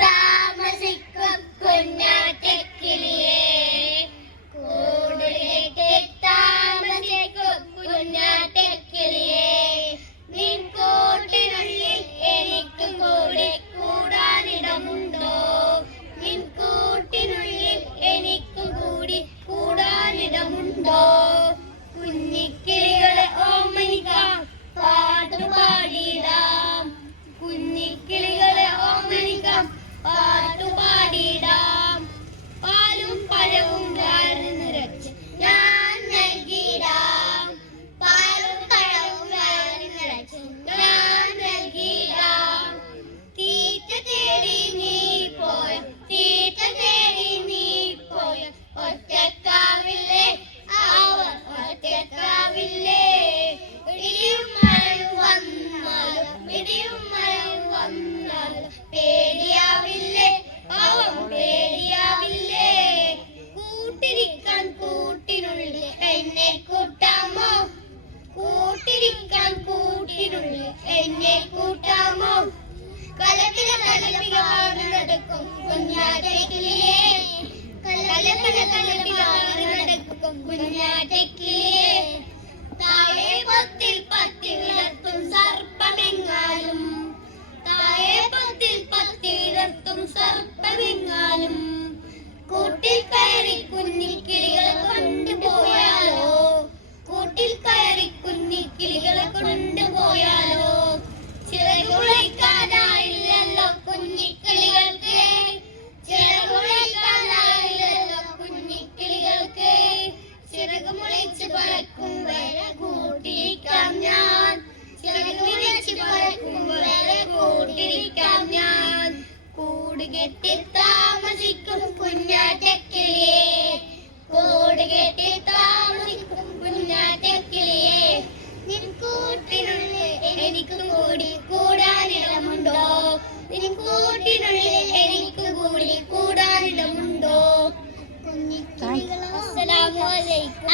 താമസിക്കും കുഞ്ഞാറ്റക്കിളിയേ കൂടുകെട്ടി താമസിക്കും കുഞ്ഞാറ്റക്കിളിയേ നിൻ കൂട്ടിനുള്ളിൽ എനിക്ക് കൂടെ കൂടാനിടമുണ്ടോ നിൻ കൂട്ടിനുള്ളിൽ എനിക്ക് കൂടി കൂടാനിടമുണ്ടോ കുഞ്ഞിക്കിളികളെ ഓമനിക്കാം പാട്ടുപാടിടാം കുഞ്ഞിക്കിളികളെ ഓമനിക്കാം പാട്ടുപാടിടാം പാലും പഴവും വാരി നിറച്ച് ഞാൻ നൽകിടാം പാലും പഴവും വാരി നിറച്ച് ഞാൻ നൽകിടാം തീറ്റ തേടി നീ പോയ തീറ്റ തേടി നീ പോയ ഒറ്റക്കാവില്ലേ അവർ ഒറ്റക്കാവില്ലേ ഇടിയും മഴയും വന്നാലും പേടിയാവില്ലേ അവൻ പേടിയാവില്ലേ കൂട്ടിരിക്കാൻ കൂട്ടിനുള്ളിൽ എന്നെ കൂട്ടാമോ കൂട്ടിരിക്കാൻ കൂട്ടിനുള്ളിൽ എന്നെ കൂട്ടാമോ കലപില നടക്കും കുഞ്ഞാറ്റക്കിളിയേ കലപില നടക്കും കുഞ്ഞാറ്റക്കിളിയേ താഴെ പത്തിൽ വിളർത്തും സർപ്പമെങ്ങാനും താഴെ പത്തിൽ വിളർത്തും സർപ്പമെങ്ങാനും കൂട്ടിൽ കയറി കുഞ്ഞിക്കിളികളെ കൊണ്ടുപോയാലോ കൂട്ടിൽ കയറി കുഞ്ഞിക്കിളികളെ കൊണ്ടുപോയാലോ ചിറകുളയ്ക്കാനായില്ലല്ലോ കുഞ്ഞിക്കിളികൾക്ക് ചിറകുളയ്ക്കാനായില്ലല്ലോ കുഞ്ഞിക്കിളികൾക്ക് ചിറകുമുളച്ച് പറക്കും വരെ കൂട്ടിരിക്കാം ഞാൻ ചിറകുമുളച്ച് പറക്കും വരെ കൂട്ടിരിക്കാം ഞാൻ കൂടുകെട്ടി താമസിക്കും കുഞ്ഞാറ്റക്കിളിയേ കൂടുകെട്ടി താമസിക്കും കുഞ്ഞാറ്റക്കിളിയേ നിൻ കൂട്ടിനുള്ളിൽ എനിക്ക് കൂടി കൂടാനിടമുണ്ടോ നിൻ കൂട്ടിനുള്ളിൽ എനിക്ക് കൂടി കൂടാനിടമുണ്ടോ കുഞ്ഞിക്കിളികളോ അസ്സലാമു അലൈക്കും